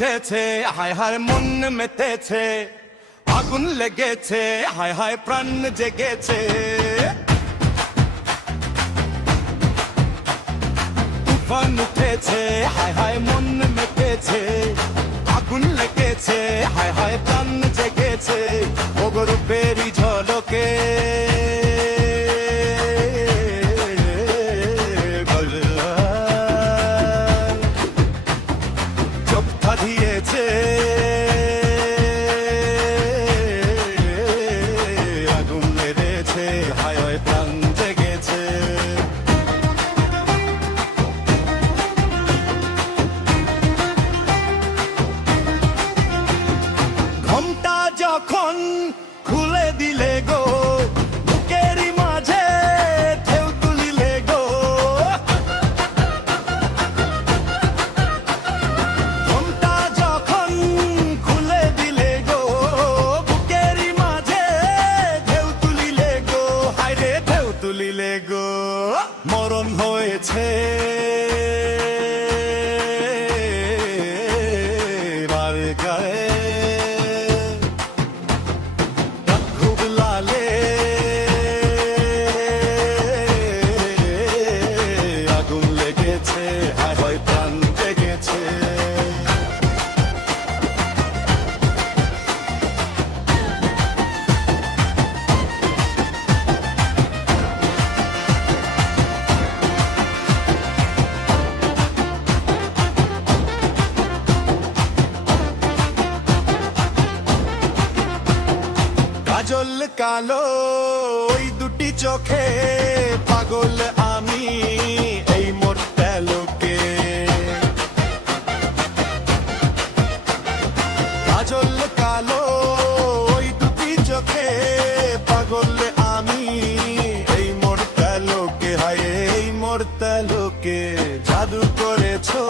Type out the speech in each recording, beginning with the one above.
উঠেছে, হায় হায় মন মেতেছে, আগুন লেগেছে, হায় হায় প্রাণ জেগেছে। তুফান উঠেছে, হায় হায় মন মেতেছে, আগুন লেগেছে, হায় হায় প্রাণ জেগেছে। ওগো রূপেরই ঝলকে চোখটা দিয়েছে, আগুন লেগেছে, হায় হায় প্রাণ জেগেছে। ঘোমটা যখন খুলে দিলে গো, বুকেরই মাঝে ঢেউ তুলিলে গো। ঘোমটা যখন খুলে দিলে গো, বুকেরই মাঝে ঢেউ তুলিলে গো, হায় রে ঢেউ তুলিলে গো। মরণ হয়েছে মার গায়ে, আগুন লেগেছে, হায় হায় প্রাণ জেগেছে। কাজল কালো ওই দুটি চোখে, পাগল আমি এই মরতে লোকে। কাজল কালো ওই দুটি চোখে, পাগল আমি এই মরতে লোকে, হায় এই মরতে লোকে। জাদু করেছো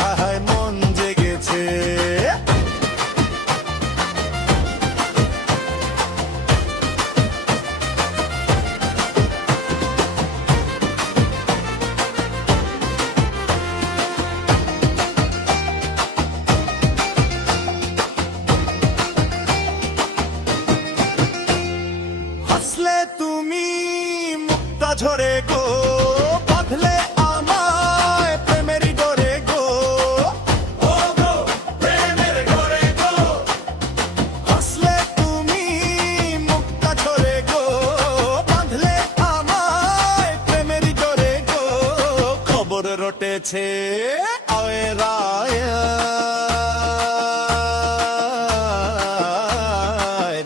হায় মন জেগেছে। হাসলে তুমি মুক্তা ঝরে গো, বাঁধলে আমায় প্রেমেরই ডোরে গো। ও গো প্রেমের ডোরে গো, হাসলে তুমি মুক্তা ঝরে গো, বাঁধলে আমায় প্রেমেরই ডোরে গো। খবর রটেছে আয়ে রায়,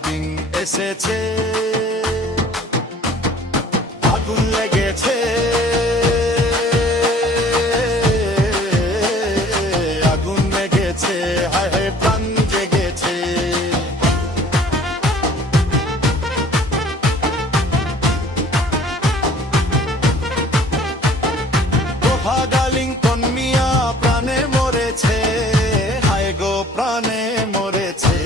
দিন এসেছে, আগুন লেগেছে, আগুন লেগেছে, হায় হায় প্রাণ জেগেছে। গালিংটন মিয়া প্রাণে মরেছে, হায় গো প্রাণে মরেছে।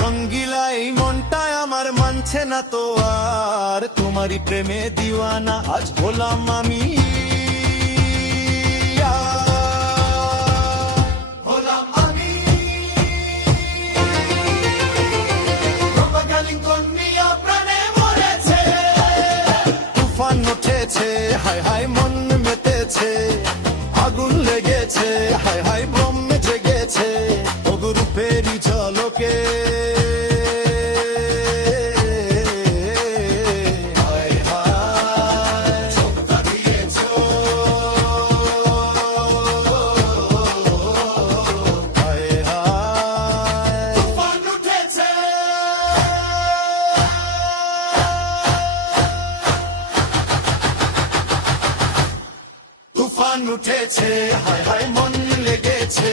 রঙ্গিলাই মনটায় আমার মানছে না তো আর, তোমারই প্রেমে দিওয়ানা আজ হলাম আমি। হলাম আমি গালিংটন মিয়া প্রাণে মরেছে। তুফান উঠেছে, হায় হায় মন মেতেছে, আগুন লেগেছে, হায় হায় ব্রহ্মে জেগেছে। ওগো রূপেরই ঝলকে হায় হায় চোখটা দিয়েছো, উঠেছে, হায় হায় মন লেগেছে।